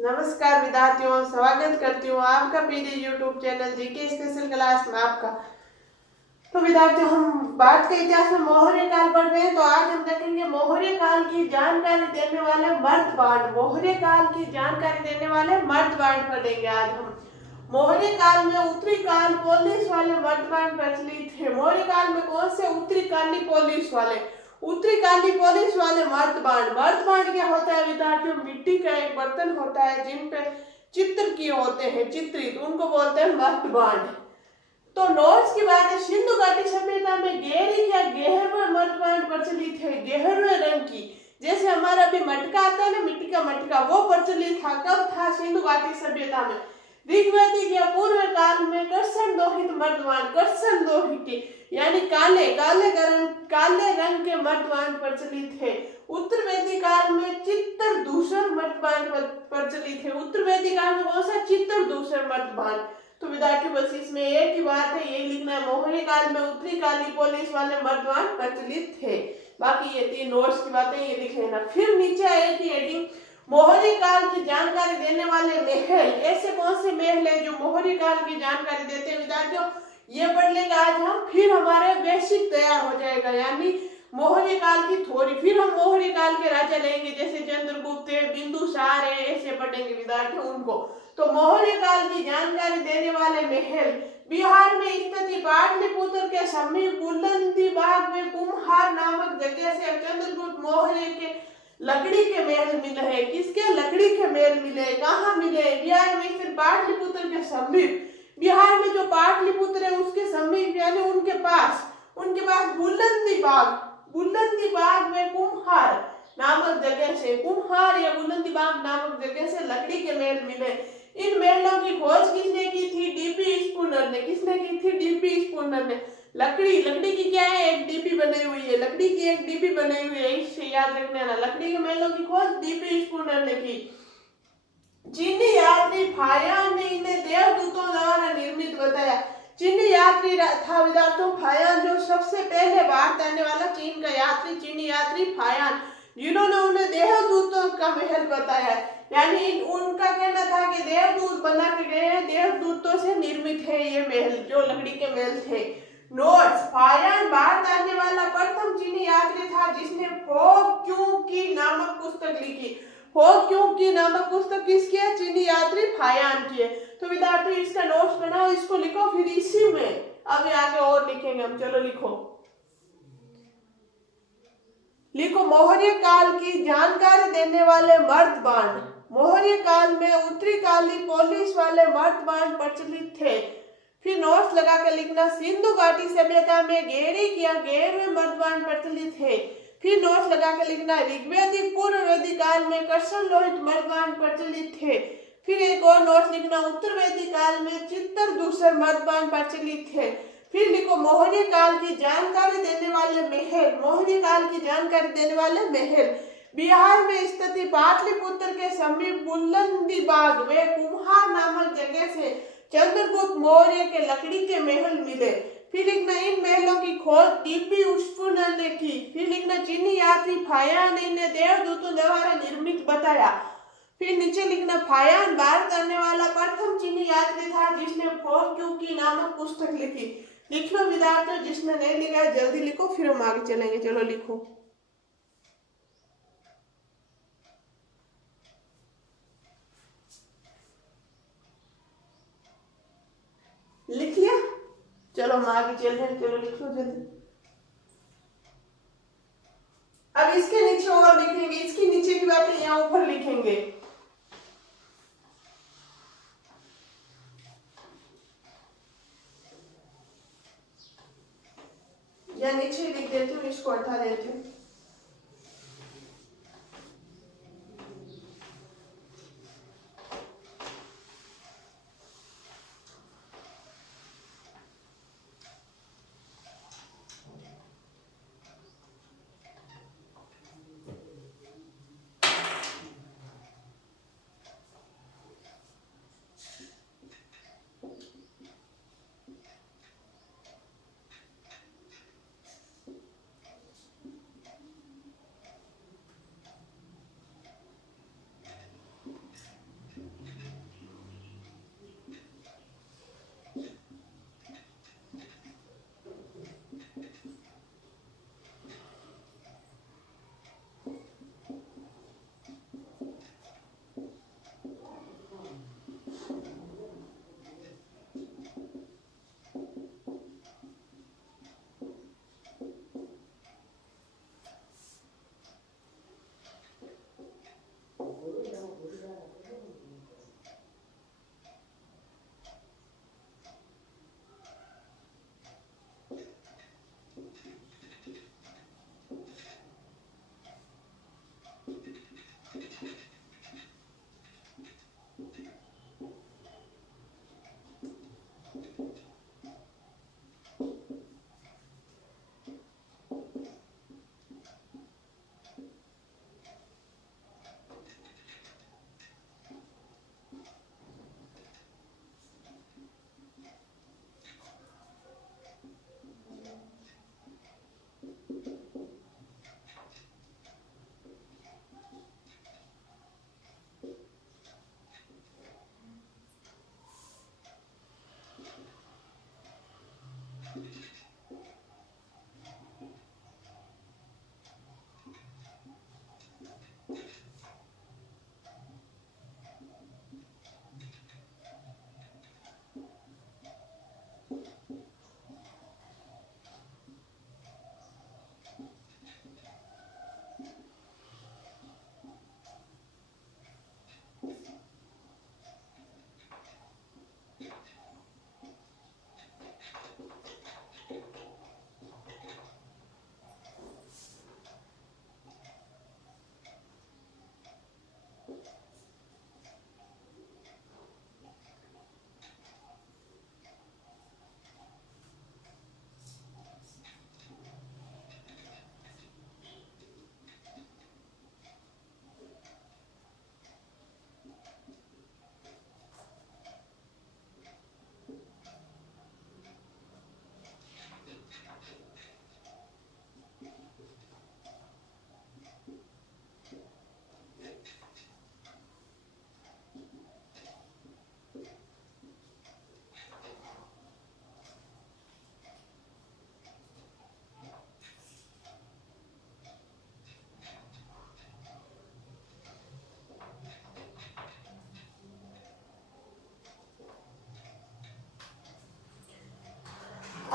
नमस्कार विद्यार्थियों, स्वागत करती हूँ आपका PD YouTube channel GK special class में आपका। तो विद्यार्थियों, हम भारत के इतिहास में मौर्य काल पढ़ रहे हैं। तो आज हम देखेंगे मौर्य काल की जानकारी देने वाले मर्दबांड। मौर्य काल की जानकारी देने वाले मर्दबांड पढ़ेंगे आज हम। मौर्य काल में उत्तरी काल पोलिस वाले मर्दबांड प्रचलित थे। मौर्य काल में कौन से उत्तरी काली पोलिस वाले मर्दबांड। मर्दबांड क्या होता है विद्यार्थियों? मिट्टी का एक बर्तन होता है जिन पे चित्र किए होते हैं, चित्रित, उनको बोलते हैं मर्दबांड। तो नोट्स की बात है, सिंधु घाटी सभ्यता में गहरी या गहरे मर्दबांड प्रचलित है, गहरे रंग की। जैसे हमारा अभी मटका आता है ना, मिट्टी का मटका, वो प्रचलित था। कब था? सिंधु घाटी सभ्यता में। ऋग्वैदिक या पूर्व काल में कर्षण दोहित मर्दबांड, कर्षण दोहित यानी काले रंग के मर्दबांड प्रचलित है। उत्तर वैदिक काल में चित्तर दूसर मर्दबांड प्रचलित है। उत्तर वैदिक काल में कौन सा? चित्तर दूसर मर्दबांड। तो विद्यार्थियों बस इसमें एक ही बात है, ये लिखना है, मौर्य काल में उत्तरी काली पोलिस वाले मर्दबांड प्रचलित थे। बाकी ये तीन नोट्स की बातें ये लिख लेना। फिर नीचे आएगी हेडिंग, मौर्य काल की जानकारी देने वाले महल। ऐसे कौन से महल है जो मौर्य काल की जानकारी देते हैं विद्यार्थियों? ये पढ़ लेंगे आज हम। फिर हमारे बेसिक तैयार हो जाएगा, यानी मौर्य काल की थोड़ी। फिर हम मौर्य काल के राजा लेंगे, जैसे चंद्रगुप्त है, बिंदुसार है, ऐसे पढ़ेंगे विद्यार्थियों उनको। तो मौर्य काल की जानकारी देने वाले महल। बिहार में स्थित पाटलिपुत्र के समीप बुलंदी बाग में कुम्हार नामक जगह से चंद्रगुप्त मौर्य के लकड़ी के महल मिले हैं। किसके? लकड़ी के महल मिले। कहाँ मिले? बिहार में स्थित पाटलिपुत्र के समीप। बिहार में जो पाटलिपुत्र है उसके समीप यानी उनके पास बुलंदी बाग में कुम्हार नामक जगह से, कुम्हार या बुलंदी बाग नामक जगह से लकड़ी के महल मिले। इन महलों की खोज किसने की थी? डीपी स्पूनर ने। किसने की थी? डीपी स्पूनर ने। लकड़ी की क्या है? एक डीपी बनी हुई है, लकड़ी की एक डीपी बनी हुई है, इससे याद रखना ना। लकड़ी के महलों की खोज डीपी स्पूनर ने की। चीनी यात्री फायान ने इन्हें देवदूतों द्वारा निर्मित बताया। चीनी यात्री था विद्यार्थियों फायान, जो सबसे पहले भारत आने वाला चीन का यात्री, चीनी यात्री फायान, जिन्होंने उन्हें देवदूतों का महल बताया। यानी उनका कहना था कि देवदूत बना के गए हैं, देवदूतों से निर्मित है ये महल, जो लकड़ी के महल थे। नोट्स, फायान भारत आने वाला प्रथम चीनी यात्री था जिसने फोक क्यों की नामक पुस्तक लिखी। फोक क्यों की नामक पुस्तक किसकी है? चीनी यात्री फायान की है। तो विद्यार्थी इसका नोट्स बनाओ, इसको लिखो, फिर इसी में अभी आगे और लिखेंगे हम। चलो लिखो मौर्य काल की जानकारी देने वाले मर्दबांड। मौर्य काल में उत्तरी काली पोलिस वाले मर्दबांड प्रचलित थे। फिर नोट्स लगा कर लिखना, सिंधु घाटी सभ्यता में गहरे मर्दबांड प्रचलित है। फिर नोट्स लगा कर लिखना, ऋग्वैदिक पूर्व वैदिक काल में कर्षण लोहित मर्दबांड प्रचलित थे। फिर एक और नोट्स लिखना, उत्तर वैदिक काल में चित्तर दूसर मर्दबांड प्रचलित थे। फिर लिखो मौर्य काल की जानकारी देने वाले महल। मौर्य काल की जानकारी देने वाले महल। बिहार में स्थित पाटलिपुत्र के समीप बुलंदी बाग व कुम्हार नामक जगह से चंद्रगुप्त मौर्य के लकड़ी के महल मिले। फिर लिखना, इन महलों की खोज डीपी स्पूनर ने की। फिर लिखना, चीनी यात्री फायान ने इन्हें देवदूतों द्वारा निर्मित बताया। फिर नीचे लिखना, फायान भारत आने वाला प्रथम चीनी यात्री था जिसने फोक क्यों की नामक पुस्तक लिखी। लिख लो विद्यार्थियों, जिसने नहीं लिखा है जल्दी लिखो, फिर हम आगे चलेंगे। चलो लिखो। लिख लिया? चलो हम आगे चल रहे हैं। चलो लिखो जल्दी। अब इसके नीचे और लिखेंगे, इसके नीचे की बातें यहाँ ऊपर लिखेंगे। या नीचे लिख देती हूँ, इसको हटा देती हूँ।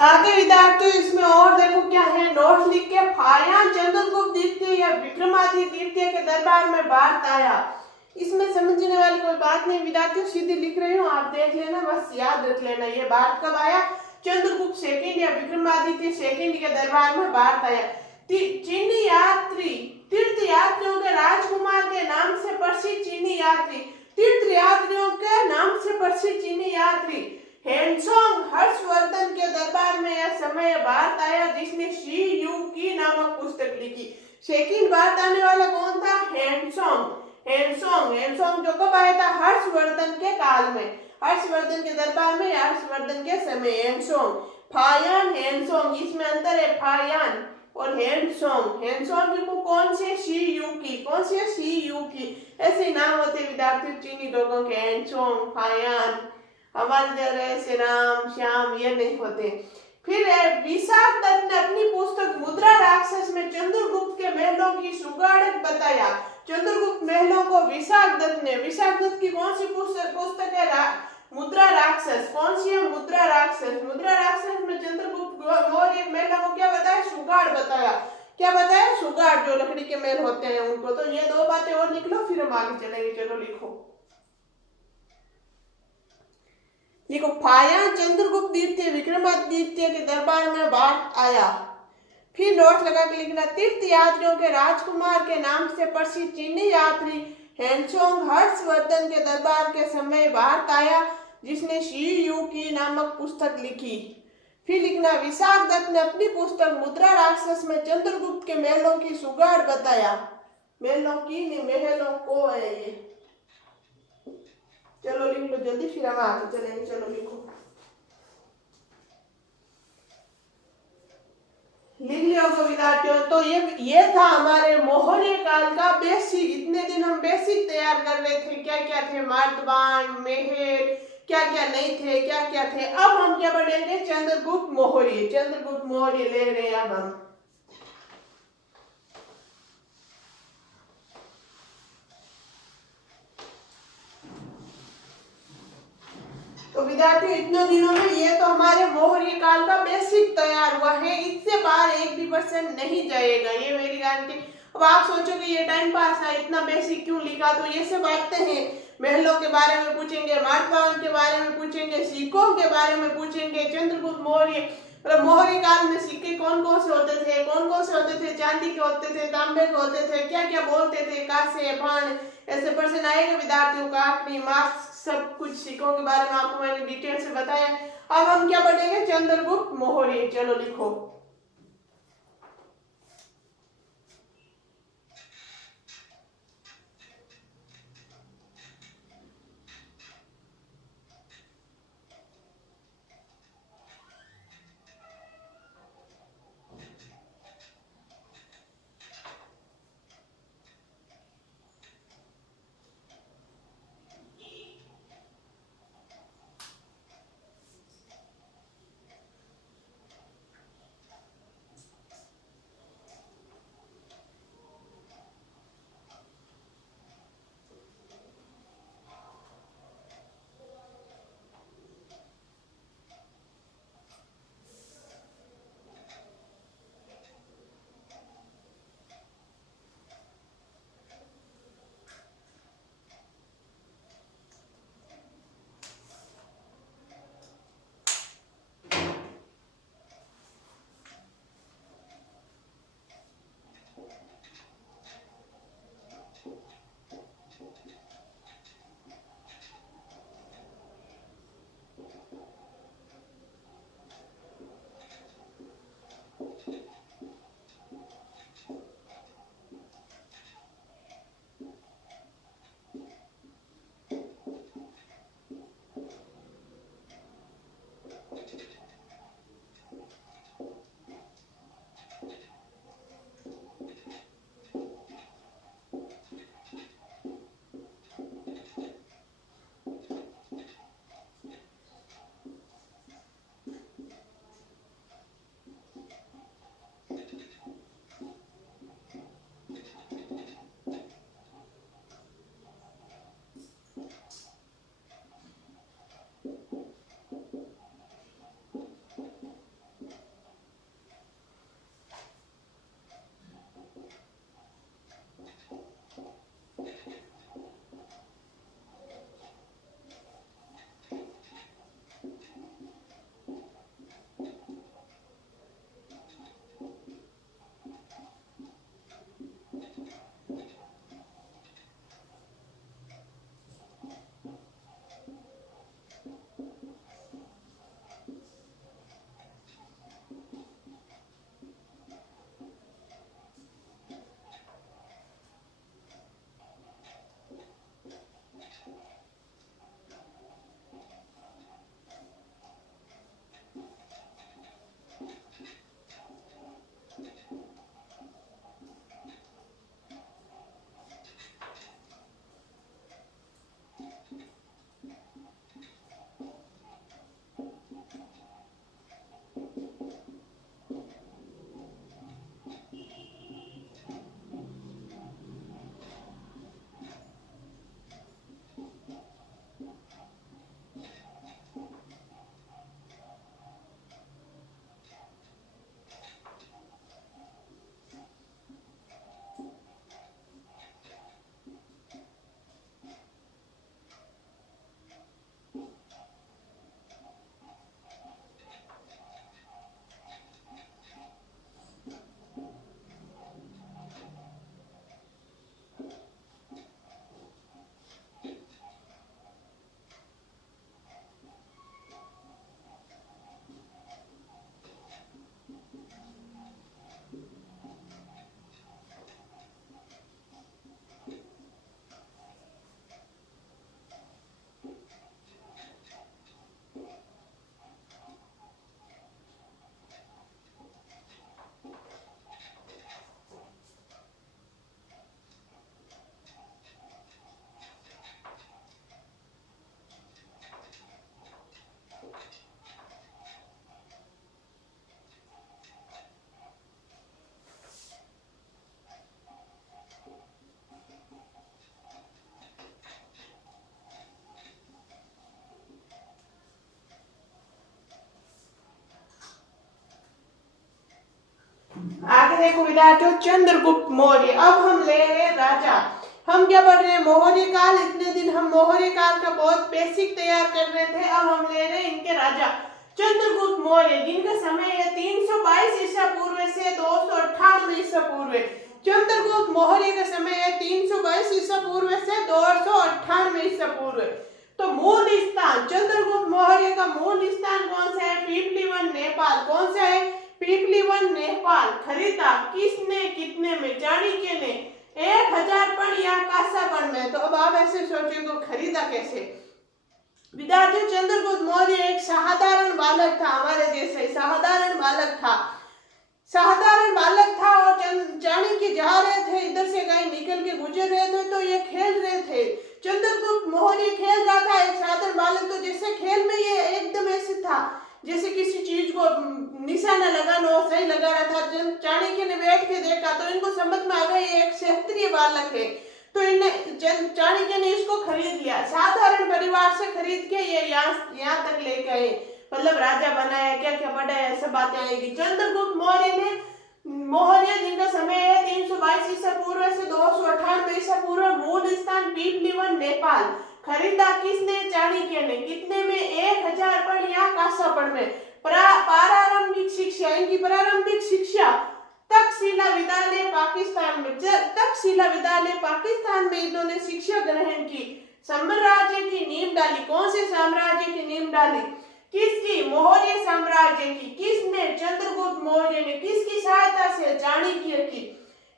आगे विद्यार्थियों इसमें और देखो क्या है, नोट्स लिख के फायान चंद्रगुप्त द्वितीय या विक्रमादित्य द्वितीय के दरबार में भारत आया। इसमें समझने वाली कोई बात नहीं विद्यार्थियों, सीधी लिख रही हूँ, आप देख लेना, बस याद रख लेना। ये भारत कब आया, चंद्रगुप्त सेकंड या विक्रमादित्य सेकंड के दरबार में भारत आया। चीनी यात्री तीर्थ यात्रियों के राजकुमार के नाम से प्रसिद्ध चीनी यात्री, तीर्थ यात्रियों के नाम से प्रसिद्ध चीनी यात्री हेनसोंग हर्षवर्धन के दरबार में यह समय भारत आया, जिसने शी यू की नामक पुस्तक लिखी। सेकंड भारत आने वाला कौन था, हेनसोंग। हेनसोंग जो कब आया था, हर्षवर्धन के काल में, हर्षवर्धन के दरबार में, हर्षवर्धन के समय। हेनसोंग, फायान, हेनसोंग, इसमें अंतर है, फायान और हेनसोंग। हेनसोंग की कौन से, शी यू की, कौन सी है, शी यू की। ऐसे नाम होते विद्यार्थी चीनी लोगों के, हेनसोंग, फायान। हमारे जैसे ऐसे नाम श्याम ये नहीं होते। फिर विशाख दत्त ने अपनी पुस्तक मुद्रा राक्षस में चंद्रगुप्त के महलों की सुगाड़क बताया। चंद्रगुप्त महलों को विशाख दत्त ने, विशाख दत्त की कौन सी पुस्तक है, मुद्रा राक्षस। कौन सी है, मुद्रा राक्षस। मुद्रा राक्षस में चंद्रगुप्त मौर्य महलों को क्या बताया, सुगाड़ बताया। क्या बताया, सुगाड़, जो लकड़ी के महल होते हैं उनको। तो ये दो बातें और लिख लो, फिर हम आगे चलेंगे। चलो लिखो, देखो, फायान चंद्रगुप्त द्वितीय विक्रमादित्य द्वितीय के दरबार में भारत आया। फिर नोट लगा के लिखना, तीर्थ यात्रियों के राजकुमार के नाम से प्रसिद्ध चीनी यात्री हेनसोंग हर्षवर्धन के दरबार के समय भारत आया, जिसने शी यू की नामक पुस्तक लिखी। फिर लिखना, विशाख दत्त ने अपनी पुस्तक मुद्रा राक्षस में चंद्रगुप्त के महलों की सुगाड़ बताया। महलों की नहीं, महलों को है ये। चलो लिख लो जल्दी, फिर हम आगे चलेंगे। चलो लिखो, लिख लिया विद्यार्थियों। तो ये था हमारे मौर्य काल का बेसिक। इतने दिन हम बेसिक तैयार कर रहे थे, क्या क्या थे, मर्दबान, महल, क्या क्या नहीं थे, क्या क्या थे। अब हम क्या पढ़ेंगे, चंद्रगुप्त मौर्य। चंद्रगुप्त मौर्य ले रहे हैं अब हम। तो विद्यार्थी इतने दिनों में ये तो हमारे मौर्य काल का बेसिक तैयार हुआ है, इससे बाहर एक भी % नहीं जाएगा, ये मेरी गारंटी। अब आप सोचोगे ये टाइम पास है, इतना बेसिक क्यों लिखा। तो ये सब बातें हैं, महलों के बारे में पूछेंगे, मार्तवाहन के बारे में पूछेंगे, सिक्कों के बारे में पूछेंगे। चंद्रगुप्त मौर्य मतलब मौर्य काल में सिक्के कौन कौन से होते थे, कौन कौन से होते थे, चांदी के होते थे, तांबे के होते थे, क्या क्या बोलते थे, कांसे, भाण, ऐसे प्रश्न आएगा विद्यार्थियों का। आखिरी मार्क्स सब कुछ सिक्कों के बारे में आपको मैंने डिटेल से बताया। अब हम क्या पढ़ेंगे, चंद्रगुप्त मौर्य। चलो लिखो, देखो विद्यार्थियों, चंद्रगुप्त मौर्य। अब हम ले रहे हैं राजा। हम क्या पढ़ रहे हैं? मौर्य काल। इतने दिन हम मौर्य काल का बहुत बेसिक तैयार कर रहे थे, अब हम ले रहे हैं इनके राजा चंद्रगुप्त मौर्य, जिनका समय है 322 ईसा पूर्व से 298 ईसा पूर्व। चंद्रगुप्त मौर्य का समय है 322 ईसा पूर्व से 298 ईसा पूर्व। तो मूल स्थान चंद्रगुप्त मौर्य का मूल स्थान कौन सा है? पीपलीवन, नेपाल। कौन सा है? पीपलीवन, नेपाल। खरीदा किसने, कितने में? चाणक्य ने 1000 पण या कांसापण में। तो अब आप ऐसे सोचो तो खरीदा कैसे? विद्यार्थियों, चंद्रगुप्त मौर्य एक साधारण बालक था, हमारे जैसे साधारण बालक था। और चाणक्य जा रहे थे, इधर से कहीं निकल के गुजर रहे थे, तो ये खेल रहे थे। चंद्रगुप्त मौर्य खेल रहा था, एक साधारण बालक। तो जैसे खेल में ये एकदम ऐसे था जैसे किसी चीज को निशाना लगाना हो, सही लगा रहा था। चाणक्य ने बैठ के देखा तो इनको समझ में आ गया ये एक क्षत्रिय बालक है, तो चाणक्य ने इसको खरीद लिया। साधारण परिवार से खरीद के ये यहाँ तक लेके आए, मतलब राजा बनाया, क्या क्या पढ़ाया, सब बातें आएगी। चंद्रगुप्त मौर्य जिनका समय है 322 ईसा पूर्व से 298 ईसा पूर्व। मूल स्थान पीपलीवन, नेपाल। खरीदा किसने? चाणक्य ने। कितने में? 1000 पण या कांसापण में। प्रारंभिक शिक्षा, इनकी प्रारंभिक शिक्षा तक्षशिला विद्यालय पाकिस्तान में। तक्षशिला विद्यालय पाकिस्तान में इन्होंने शिक्षा ग्रहण की। साम्राज्य की नींव डाली। कौन से साम्राज्य की नींव डाली? किसकी? मौर्य साम्राज्य की। किसने? चंद्रगुप्त मौर्य ने। किसकी सहायता से? चाणक्य की।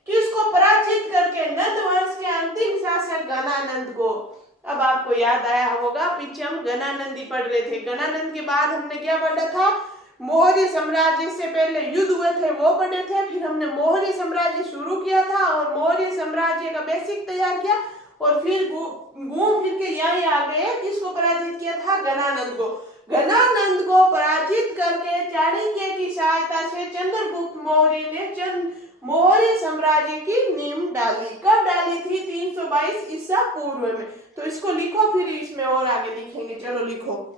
किसको पराजित करके? नंद वंश के अंतिम शासक गणानंद को। अब आपको याद आया होगा, पीछे हम गणानंदी पढ़ रहे थे। गणानंद के बाद हमने क्या पढ़ा था? मौर्य साम्राज्य से पहले युद्ध हुए थे वो पढ़े थे, फिर हमने मौर्य साम्राज्य शुरू किया था और मौर्य साम्राज्य का बेसिक तैयार किया, और फिर घूम फिर के यहाँ आ गए। किसको पराजित किया था? गणानंद को। गणानंद को पराजित करके चाणक्य की सहायता से चंद्रगुप्त मौर्य ने मौर्य साम्राज्य की नींव डाली। कब डाली थी? 322 ईसा पूर्व में। तो इसको लिखो, फिर इसमें और आगे लिखेंगे। चलो लिखो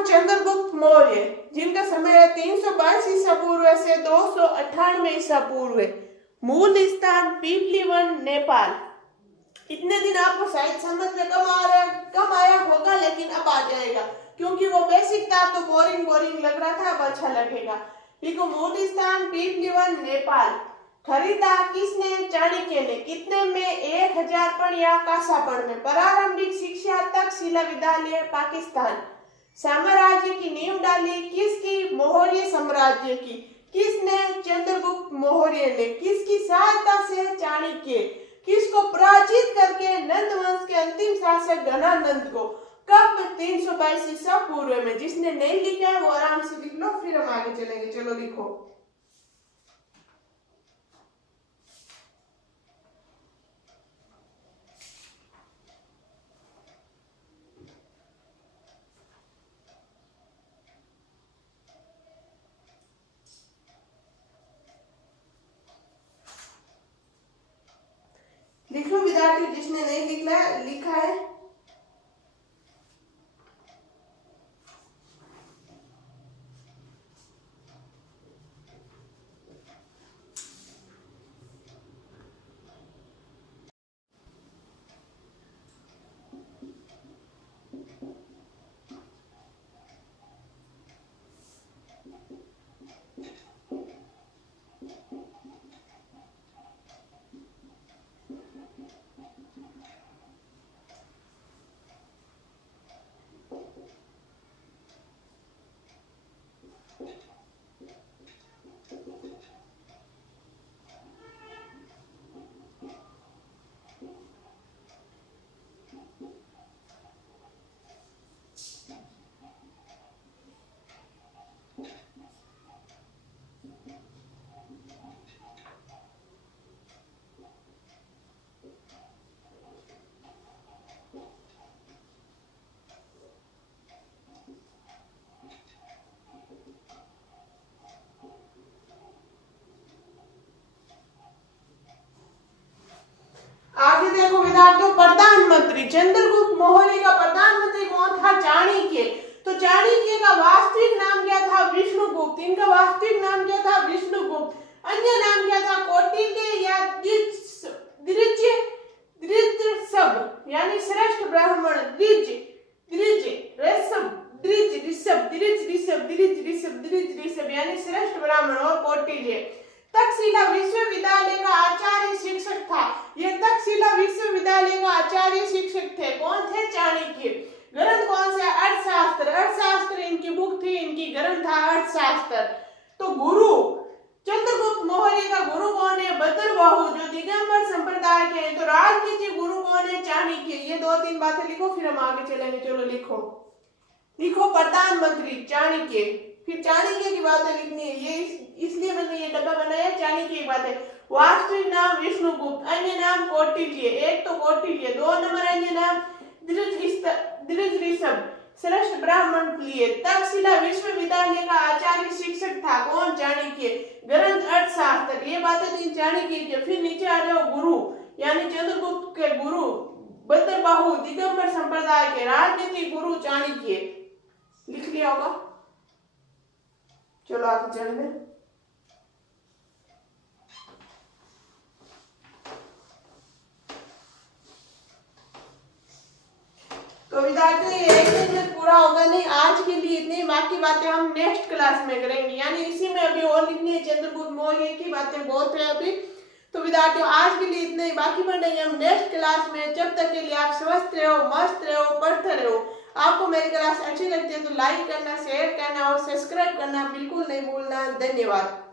चंद्रगुप्त मौर्य, जिनका समय है 322 ईसा पूर्व से 298 ईसा पूर्व। मूल स्थान पीपलीवन, नेपाल। इतने दिन आपको शायद समझ में कम आया होगा, लेकिन अब आ जाएगा, क्योंकि वो बेसिक था तो बोरिंग लग रहा था, अब अच्छा लगेगा। लिखो मूल स्थान पीपलीवन, नेपाल। खरीदा किसने? चाणक्य ने। कितने में? 1000 पण या कांसापण में। प्रारंभिक शिक्षा तक्षशिला विद्यालय पाकिस्तान। साम्राज्य की नींव डाली किसकी? मौर्य साम्राज्य की। किसने? चंद्रगुप्त मौर्य ने। किसकी सहायता से? चाणक्य। किसको पराजित करके? नंद वंश के अंतिम शासक गणानंद को। कब? 322 ईसा पूर्व में। जिसने नहीं लिखा है वो आराम से लिख लो, फिर हम आगे चलेंगे। चलो लिखो। लिख लो विद्यार्थी, जिसने नहीं लिखा है। आगे देखो विद्यार्थियों, प्रधानमंत्री। चंद्रगुप्त मौर्य का प्रधानमंत्री कौन था? चाणक्य। तो चाणक्य का वास्तविक नाम क्या था? विष्णुगुप्त। इनका वास्तविक नाम क्या था? विष्णुगुप्त। अन्य नाम क्या था? कौटिल्य या द्विज यानी श्रेष्ठ ब्राह्मण। द्विज ऋषभ यानी श्रेष्ठ ब्राह्मण और कौटिल्य। तक्षशिला विश्वविद्यालय का आचार्य शिक्षक था। यह तक्षशिला विश्वविद्यालय का आचार्य शिक्षक थे। कौन थे? चाणक्य। ग्रंथ कौन सा? अर्थशास्त्र। अर्थशास्त्र इनकी बुक थी, इनकी ग्रंथ था अर्थशास्त्र। तो गुरु चंद्रगुप्त मौर्य का गुरु कौन है? बदरबाहु जो दिगंबर संप्रदाय के हैं। तो राजनीतिक गुरु कौन है? चाणक्य। ये 2-3 बातें लिखो, फिर हम आगे चलेंगे। चलो लिखो प्रधानमंत्री चाणक्य। फिर चाणक्य की बातें लिखनी है, ये इसलिए मैंने ये डब्बा बनाया। चाणक्य की बातें। वास्तविक नाम विष्णुगुप्त, अन्य नाम कौटिल्य। एक तो कौटिल्य, 2 नंबर अन्य नाम द्विज ऋषभ, श्रेष्ठ ब्राह्मण प्रिय। तक्षशिला विश्वविद्यालय का आचार्य शिक्षक था। कौन? चाणक्य। ग्रंथ अर्थशास्त्र, ये बातें तीन चाणक्य की। फिर नीचे आ जाओ गुरु, यानी चंद्रगुप्त के गुरु बदरबाहु दिगंबर संप्रदाय के। राजनीतिक गुरु चाणक्य। लिख लिया होगा। चलो आगे चलते हैं। तो विद्यार्थियों एक दिन में पूरा होगा नहीं, आज के लिए इतनी, बाकी बातें हम नेक्स्ट क्लास में करेंगे। यानी इसी में अभी और लिखनी है, चंद्रगुप्त मौर्य की बातें बहुत है अभी। तो विद्यार्थियों आज के लिए इतने ही, बाकी पढ़ेंगे हम नेक्स्ट क्लास में। जब तक के लिए आप स्वस्थ रहो, मस्त रहो, पढ़ते रहो। आपको मेरी क्लास अच्छी लगती है तो लाइक करना, शेयर करना और सब्सक्राइब करना बिल्कुल नहीं भूलना। धन्यवाद।